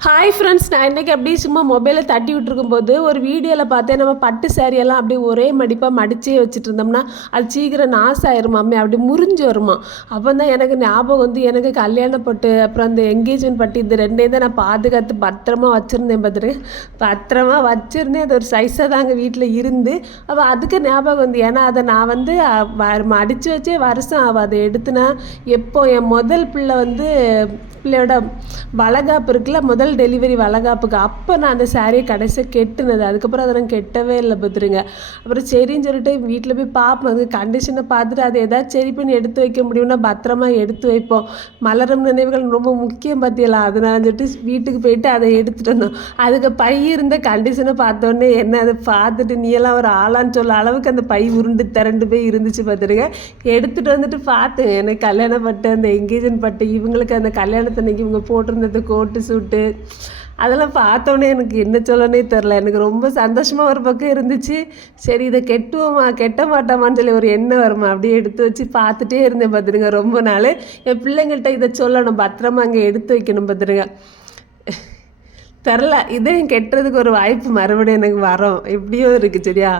Hi friends, நான் இன்றைக்கி அப்படியே சும்மா மொபைலை தட்டி விட்டுருக்கும்போது ஒரு வீடியோவில் பார்த்தேன். நம்ம பட்டு சாரியெல்லாம் அப்படியே ஒரே மடிப்பாக மடிச்சே வச்சுட்டு இருந்தோம்னா அது சீக்கிரம் நாசம் ஆயிருமாமே, அப்படி முறிஞ்சு வருமா. அப்போ தான் எனக்கு ஞாபகம் வந்து எனக்கு கல்யாண பட்டு அப்புறம் அந்த என்கேஜ்மெண்ட் பட்டு இது ரெண்டையும் தான் நான் பாதுகாத்து பத்திரமா வச்சுருந்தேன். பார்த்துருக்கேன், பத்திரமா வச்சுருந்தேன். அது ஒரு சைஸாக தாங்க வீட்டில் இருந்து. அப்போ அதுக்கு ஞாபகம் வந்து, ஏன்னா அதை நான் வந்து மடித்து வச்சே வருஷம் ஆகும். அதை எடுத்துனா எப்போ என் முதல் பிள்ளை வந்து பிள்ளையோட வளகாப்பு இருக்குல்ல, முதல் டெலிவரி வளகாப்புக்கு அப்போ நான் அந்த சாரியை கடைசியாக கெட்டுனது. அதுக்கப்புறம் அதை நான் கெட்டவே இல்லை பார்த்துருங்க. அப்புறம் சரின்னு சொல்லிட்டு வீட்டில் போய் பார்ப்போம், அது கண்டிஷனை பார்த்துட்டு அதை ஏதாச்சும் சரி பண்ணி எடுத்து வைக்க முடியும்னா பத்திரமா எடுத்து வைப்போம். மலரும் நினைவுகள் ரொம்ப முக்கியம் பார்த்தியலாம். அதனால சொல்லிட்டு வீட்டுக்கு போயிட்டு அதை எடுத்துகிட்டு வந்தோம். அதுக்கு பை இருந்த கண்டிஷனை பார்த்தோன்னே என்ன அதை பார்த்துட்டு நீ எல்லாம் ஒரு ஆளான்னு சொல்ல அளவுக்கு அந்த பை உருண்டு திரண்டு போய் இருந்துச்சு பார்த்துருங்க. எடுத்துகிட்டு வந்துட்டு பார்த்தேன், எனக்கு கல்யாணம் பட்டு அந்த என்கேஜ்மெண்ட் பட்டு இவங்களுக்கு அந்த கல்யாணத்தன்னைக்கு இவங்க போட்டிருந்தது கோட்டு சூட்டு அதெல்லாம் பார்த்தோன்னே எனக்கு என்ன சொல்லனே தெரில. எனக்கு ரொம்ப சந்தோஷமாக ஒரு பக்கம் இருந்துச்சு. சரி இதை கெட்டுவோமா கெட்ட மாட்டோமான்னு சொல்லி ஒரு எண்ணம் வருமா, அப்படியே எடுத்து வச்சு பார்த்துட்டே இருந்தேன் பார்த்துருங்க. ரொம்ப நாள் என் பிள்ளைங்கள்ட்ட இதை சொல்லணும், பத்திரமா அங்கே எடுத்து வைக்கணும் பார்த்துருங்க. தெரில, இதையும் கெட்டுறதுக்கு ஒரு வாய்ப்பு மறுபடியும் எனக்கு வரோம் எப்படியோ இருக்குது. சரியா?